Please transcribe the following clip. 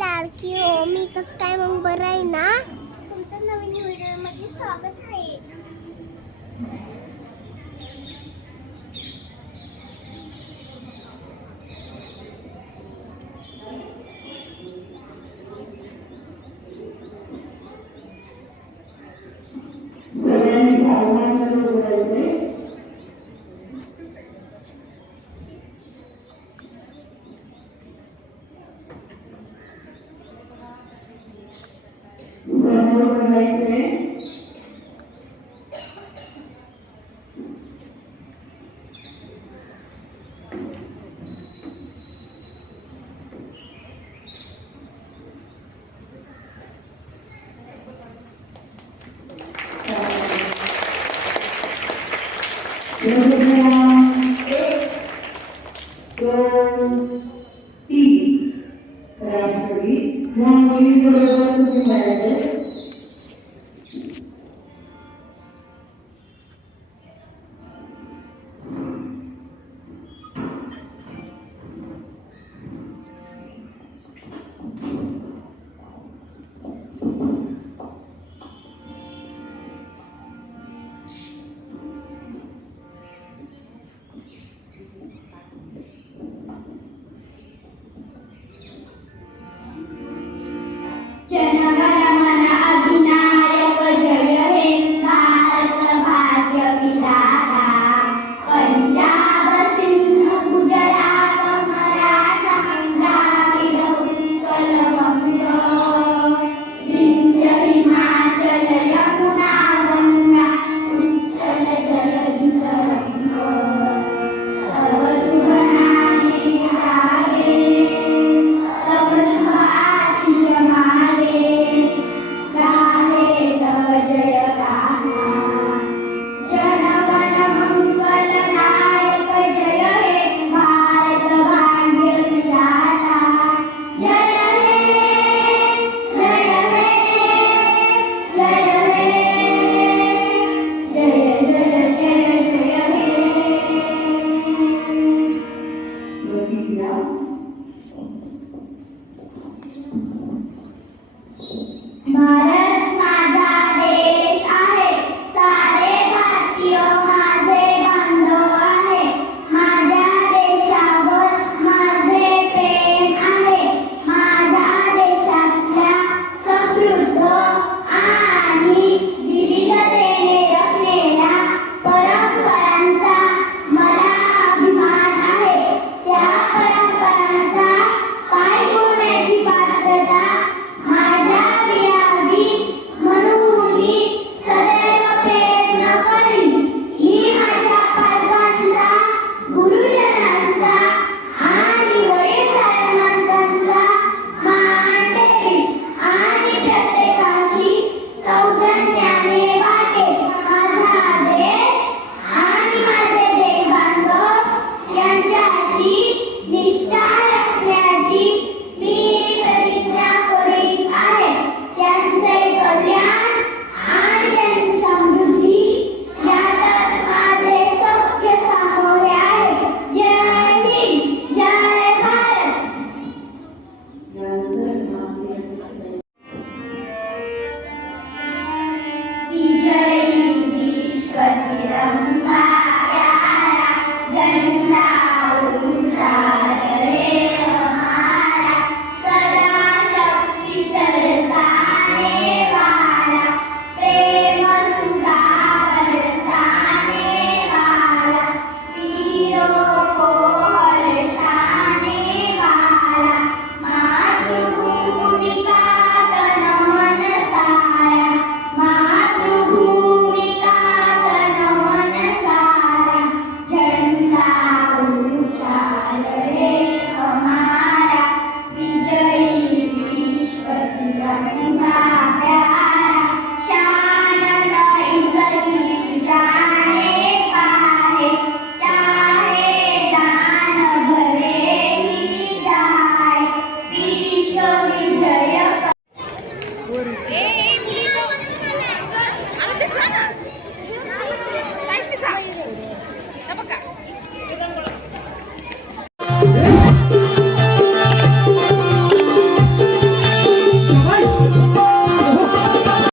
लाडकी हो मी कसं काय मग बरं आहे ना? तुमचं नवीन व्हिडिओमध्ये स्वागत आहे. Rationally, one way to the Yeah. ആഹ്വാനമുണ്ട് ഈ